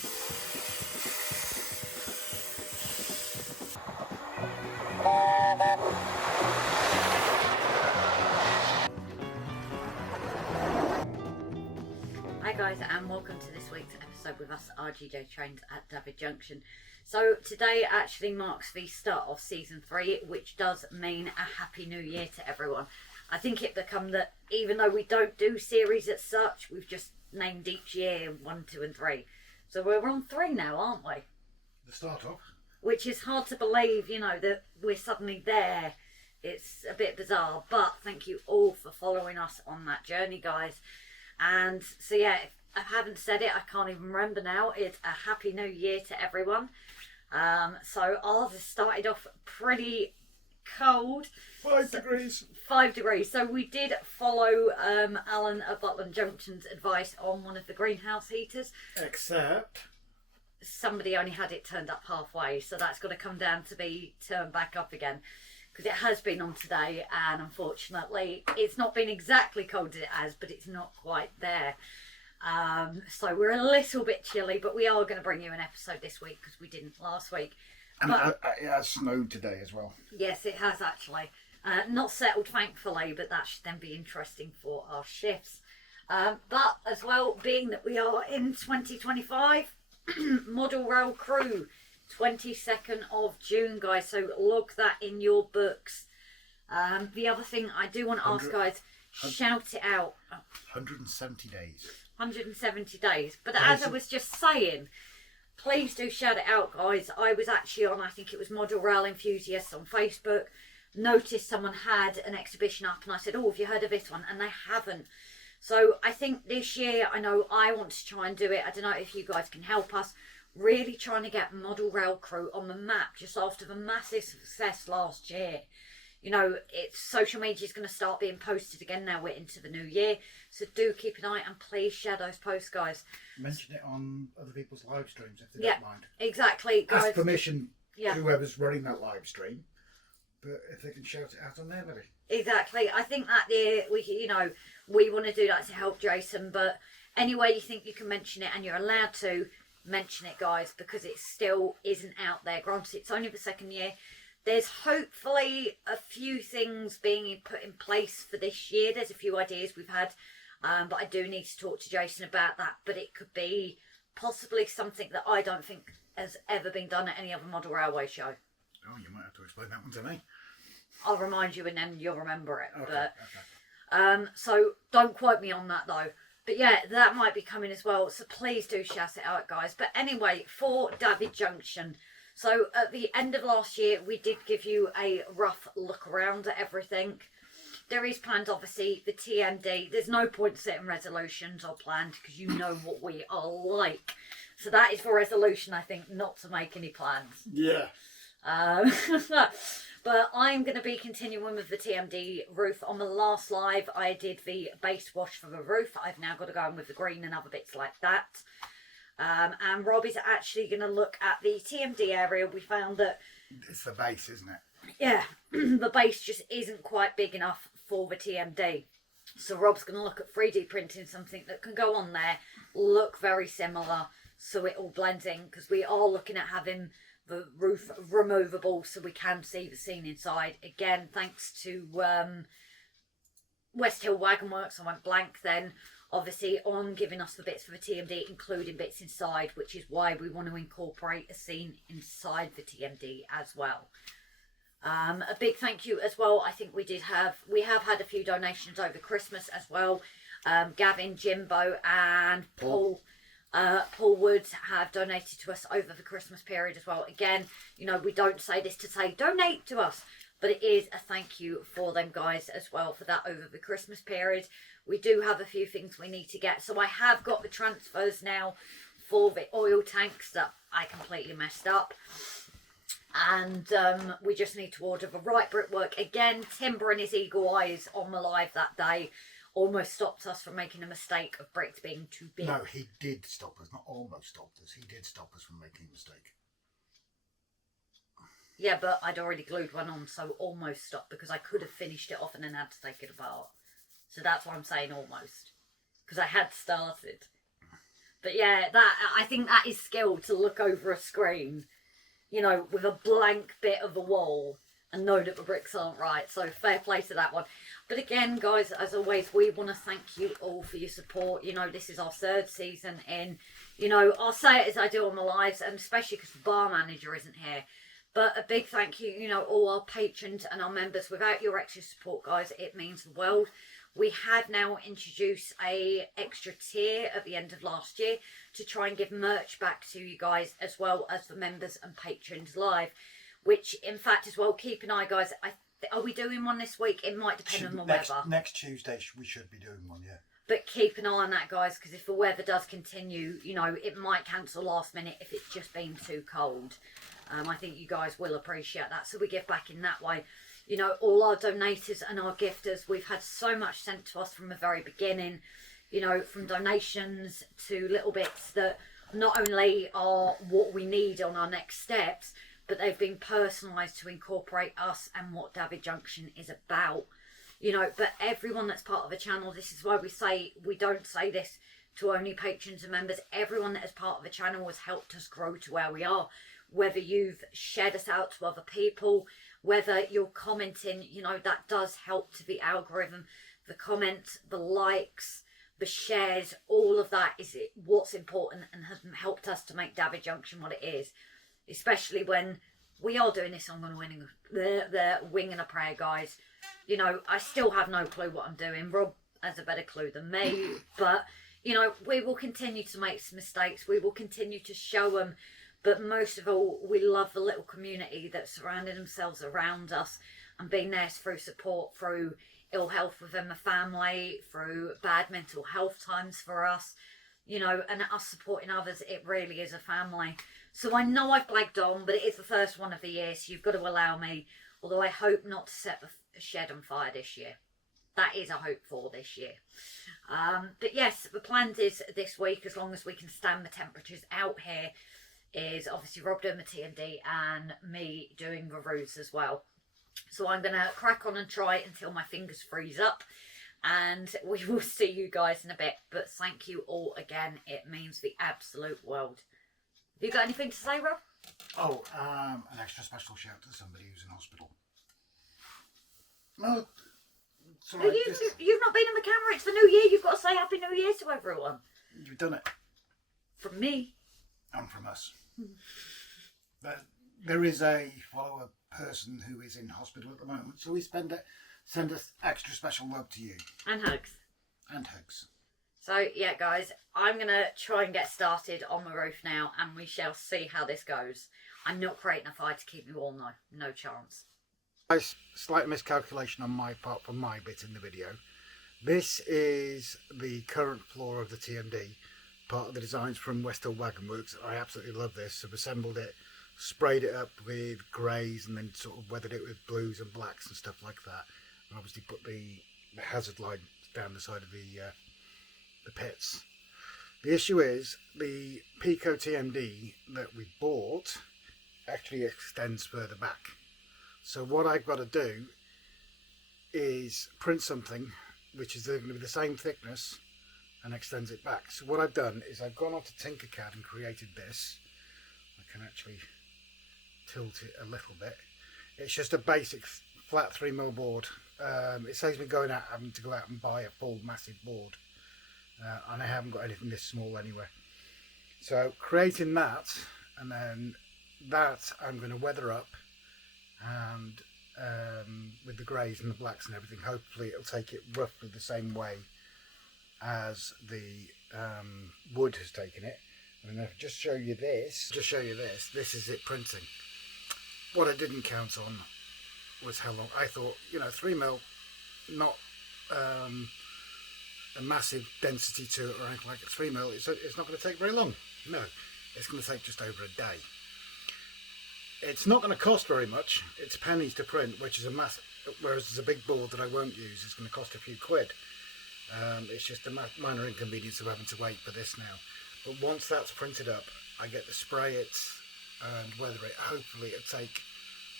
Hi guys, and welcome to this week's episode with us RGJ trains at David Junction. So today actually marks the start of season 3, which does mean a happy new year to everyone. I think it become that even though we don't do series as such, we've just named each year 1, 2 and 3. So we're on 3 now, aren't we? The start of. Which is hard to believe, you know, that we're suddenly there. It's a bit bizarre, but thank you all for following us on that journey, guys. And so yeah, if I haven't said it, I can't even remember now. It's a happy new year to everyone. So ours has started off pretty cold. 5 degrees. 5 degrees. So we did follow Alan at Butland Junction's advice on one of the greenhouse heaters. Except somebody only had it turned up halfway, so that's got to come down to be turned back up again. Because it has been on today, and unfortunately it's not been exactly cold as it has, but it's not quite there. So we're a little bit chilly, but we are going to bring you an episode this week because we didn't last week. And but, it has snowed today as well. Yes, it has actually. Not settled thankfully, but that should then be interesting for our shifts. But as well, being that we are in 2025, model rail crew, 22nd of June, guys, so log that in your books. The other thing I do want to ask, guys, shout it out. 170 days. 170 days. But as I was just saying, please do shout it out, guys. I was actually on, I think it was Model Rail Enthusiasts on Facebook, noticed someone had an exhibition up, and I said, oh, have you heard of this one? And they haven't. So I think this year, I know I want to try and do it. I don't know if you guys can help us. Really trying to get model rail crew on the map just after the massive success last year. You know, it's social media is going to start being posted again now we're into the new year. So do keep an eye and please share those posts, guys. Mention it on other people's live streams if they don't mind. Exactly, guys. Ask permission whoever's running that live stream. But if they can shout it out on there, maybe. Exactly. I think that year we want to do that to help Jason. But any way you think you can mention it and you're allowed to, mention it, guys, because it still isn't out there. Granted, it's only the second year. There's hopefully a few things being put in place for this year. There's a few ideas we've had, but I do need to talk to Jason about that. But it could be possibly something that I don't think has ever been done at any other model railway show. Oh, you might have to explain that one to me. I'll remind you and then you'll remember it. Okay, but so don't quote me on that though. But yeah, that might be coming as well. So please do shout it out, guys. But anyway, for David Junction. So at the end of last year, we did give you a rough look around at everything. There is planned, obviously, the T.M.D. There's no point setting resolutions or plans because you know what we are like. So that is for resolution, I think, not to make any plans. Yeah. But I'm going to be continuing with the T.M.D. roof. On the last live, I did the base wash for the roof. I've now got to go in with the green and other bits like that. And Rob is actually going to look at the T.M.D. area. We found that... It's the base, isn't it? Yeah, the base just isn't quite big enough for the T.M.D. So Rob's going to look at 3D printing something that can go on there, look very similar, so it all blends in. Because we are looking at having the roof removable so we can see the scene inside. Again, thanks to West Hill Wagon Works, I went blank then, obviously on giving us the bits for the T.M.D, including bits inside, which is why we want to incorporate a scene inside the T.M.D as well. A big thank you as well. I think we have had a few donations over Christmas as well. Gavin, Jimbo and Paul Woods have donated to us over the Christmas period as well. Again, you know, we don't say this to say donate to us, but it is a thank you for them guys as well for that over the Christmas period. We do have a few things we need to get. So I have got the transfers now for the oil tanks that I completely messed up. And we just need to order the right brickwork. Again, Timber and his eagle eyes on the live that day almost stopped us from making a mistake of bricks being too big. No, he did stop us. Not almost stopped us. He did stop us from making a mistake. Yeah, but I'd already glued one on, so almost stopped because I could have finished it off and then had to take it apart. So that's why I'm saying almost. Because I had started. But yeah, I think that is skill, to look over a screen, you know, with a blank bit of a wall and know that the bricks aren't right. So fair play to that one. But again, guys, as always, we want to thank you all for your support. You know, this is our 3rd season in. You know, I'll say it as I do on my lives, and especially because the bar manager isn't here. But a big thank you, you know, all our patrons and our members. Without your extra support, guys, it means the world. We have now introduced a extra tier at the end of last year to try and give merch back to you guys, as well as the members and patrons live. Which, in fact, as well, keep an eye, guys. Are we doing one this week? It might depend on the weather. Next Tuesday we should be doing one, yeah. But keep an eye on that, guys, because if the weather does continue, you know, it might cancel last minute if it's just been too cold. I think you guys will appreciate that. So we give back in that way. You know, all our donators and our gifters, we've had so much sent to us from the very beginning. You know, from donations to little bits that not only are what we need on our next steps, but they've been personalised to incorporate us and what David Junction is about. You know, but everyone that's part of the channel, this is why we don't say this to only patrons and members. Everyone that is part of the channel has helped us grow to where we are. Whether you've shared us out to other people, whether you're commenting, you know, that does help to the algorithm. The comments, the likes, the shares, all of that is what's important and has helped us to make David Junction what it is. Especially when we are doing this on the wing and a prayer, guys. You know, I still have no clue what I'm doing. Rob has a better clue than me. But, you know, we will continue to make some mistakes. We will continue to show them. But most of all, we love the little community that's surrounded themselves around us and being there through support, through ill health within the family, through bad mental health times for us, you know, and us supporting others. It really is a family. So I know I've blagged on, but it is the first one of the year, so you've got to allow me. Although I hope not to set the shed on fire this year. That is a hope for this year. But yes, the plans is this week, as long as we can stand the temperatures out here, is obviously Rob doing the T.M.D and me doing the roofs as well. So I'm going to crack on and try until my fingers freeze up. And we will see you guys in a bit. But thank you all again. It means the absolute world. Have you got anything to say, Rob? Oh, an extra special shout to somebody who's in hospital. No, it's all right. You've not been in the camera. It's the new year. You've got to say Happy New Year to everyone. You've done it. From me. And from us. There is a follower person who is in hospital at the moment, so we send us extra special love to you. And hugs. And hugs. So, yeah, guys, I'm going to try and get started on the roof now, and we shall see how this goes. I'm not creating a fire to keep you all, no chance. A slight miscalculation on my part from my bit in the video. This is the current floor of the T.M.D. Part of the designs from West Hill Wagon Works. I absolutely love this. I've assembled it, sprayed it up with greys, and then sort of weathered it with blues and blacks and stuff like that. And obviously put the hazard line down the side of the pits. The issue is the Pico T.M.D. that we bought actually extends further back. So what I've got to do is print something which is going to be the same thickness and extends it back. So what I've done is I've gone onto Tinkercad and created this. I can actually tilt it a little bit. It's just a basic flat 3mm board. It saves me having to go out and buy a full massive board. And I haven't got anything this small anyway. So creating that, and then that I'm going to weather up, and with the greys and the blacks and everything, hopefully it'll take it roughly the same way as the wood has taken it. And if I just show you this, this is it printing. What I didn't count on was how long. I thought, 3mm, not a massive density to it or anything like it. 3mm, it's not going to take very long. No, it's going to take just over a day. It's not going to cost very much. It's pennies to print, which is a massive, whereas there's a big board that I won't use. It's going to cost a few quid. It's just a minor inconvenience of having to wait for this now. But once that's printed up, I get to spray it and weather it. Hopefully it'll take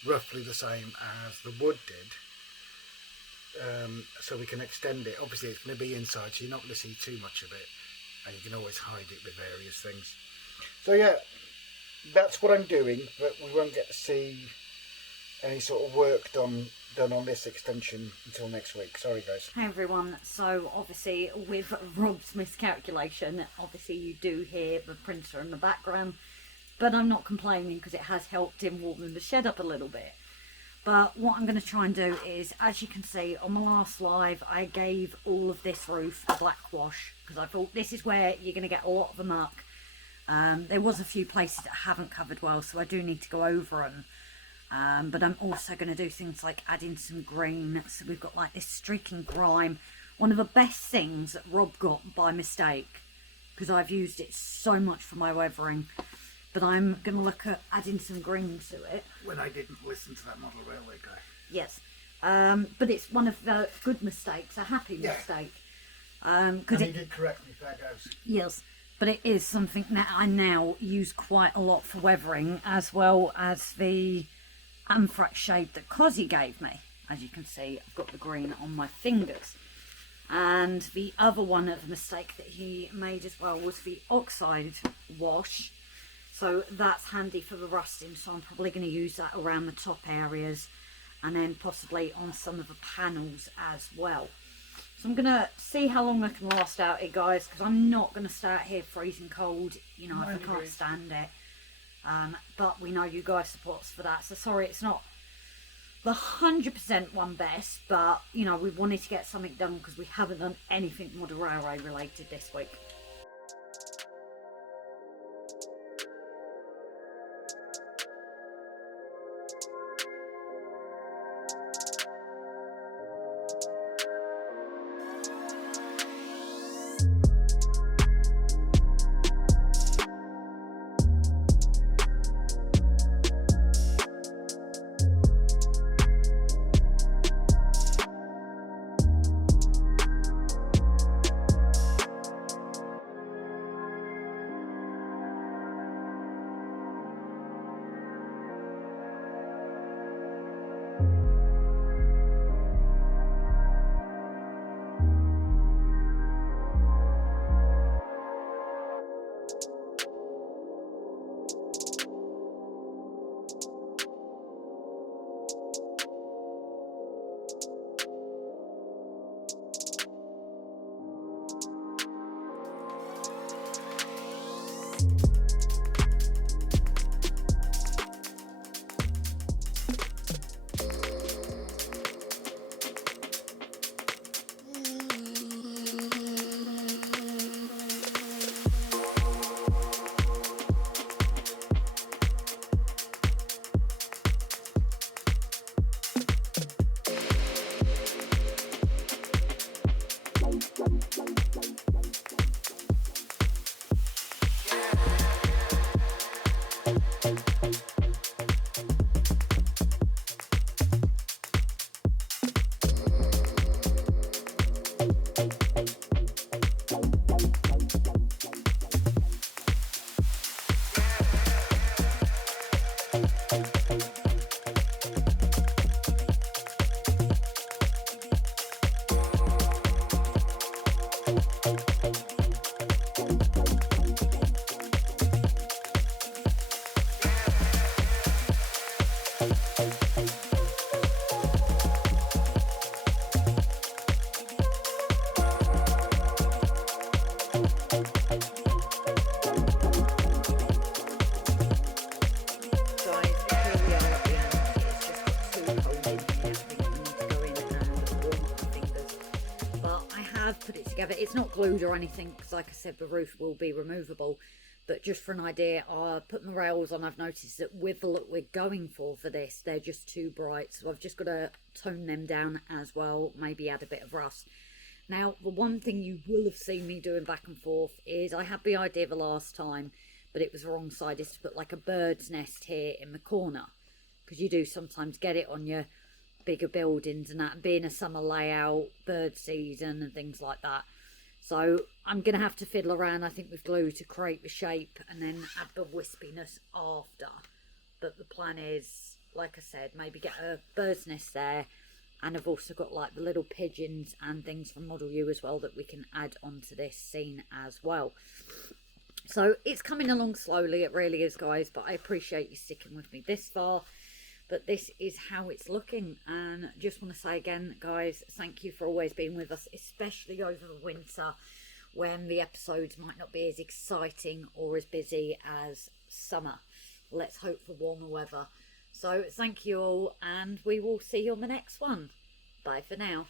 roughly the same as the wood did. So we can extend it. Obviously it's going to be inside, so you're not going to see too much of it. and you can always hide it with various things. So yeah, that's what I'm doing, but we won't get to see any sort of work done on this extension until next week. Sorry guys. Hey everyone, so obviously with Rob's miscalculation, obviously you do hear the printer in the background, but I'm not complaining because it has helped in warming the shed up a little bit. But what I'm going to try and do is, as you can see on the last live, I gave all of this roof a black wash because I thought this is where you're going to get a lot of the muck. There was a few places that I haven't covered well, so I do need to go over them. But I'm also going to do things like adding some green. So we've got like this streaking grime. One of the best things that Rob got by mistake, because I've used it so much for my weathering. But I'm going to look at adding some green to it. When I didn't listen to that model railway guy. Yes. But it's one of the good mistakes, a happy mistake. And he did correct me, fair goes. Yes. But it is something that I now use quite a lot for weathering, as well as the anthrax shade that Cozzy gave me. As you can see, I've got the green on my fingers. And the other one of the mistake that he made as well was the oxide wash. So that's handy for the rusting, so I'm probably going to use that around the top areas and then possibly on some of the panels as well. So I'm going to see how long I can last out here, guys, because I'm not going to stay out here freezing cold, you know, if I can't stand it. But we know you guys support us for that, so sorry it's not the 100% one best, but, you know, we wanted to get something done because we haven't done anything model railway related this week. It's not glued or anything because, like I said, the roof will be removable, but just for an idea, I put my rails on. I've noticed that with the look we're going for this, they're just too bright, so I've just got to tone them down as well, maybe add a bit of rust. Now, the one thing you will have seen me doing back and forth is I had the idea the last time, but it was the wrong side, is to put like a bird's nest here in the corner, because you do sometimes get it on your bigger buildings and that, being a summer layout, bird season and things like that. So I'm going to have to fiddle around, I think, with glue to create the shape and then add the wispiness after. But the plan is, like I said, maybe get a bird's nest there, And I've also got like the little pigeons and things from Model U as well that we can add onto this scene as well. So it's coming along slowly, it really is, guys, but I appreciate you sticking with me this far. But this is how it's looking, and just want to say again, guys, thank you for always being with us, especially over the winter when the episodes might not be as exciting or as busy as summer. Let's hope for warmer weather. So thank you all, and we will see you on the next one. Bye for now.